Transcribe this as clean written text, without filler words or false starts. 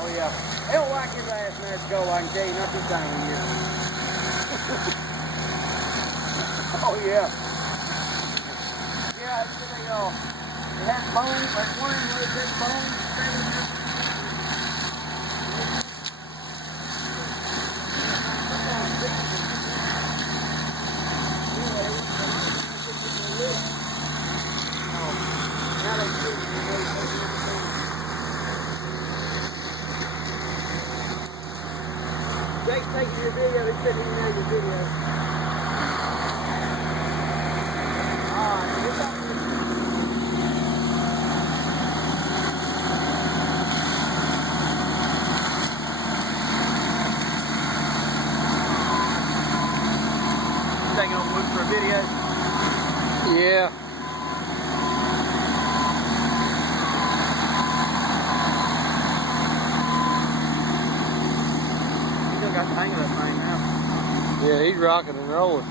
Oh yeah. They don't like his ass in there to go, I can tell you, not this time of year. Oh yeah. Yeah, they had bones, like one of them was big bones. Jake's taking your video, he's sitting in there your video. Taking on Luke for a video? Yeah. Still got the hang of that thing now. Yeah, he's rocking and rolling.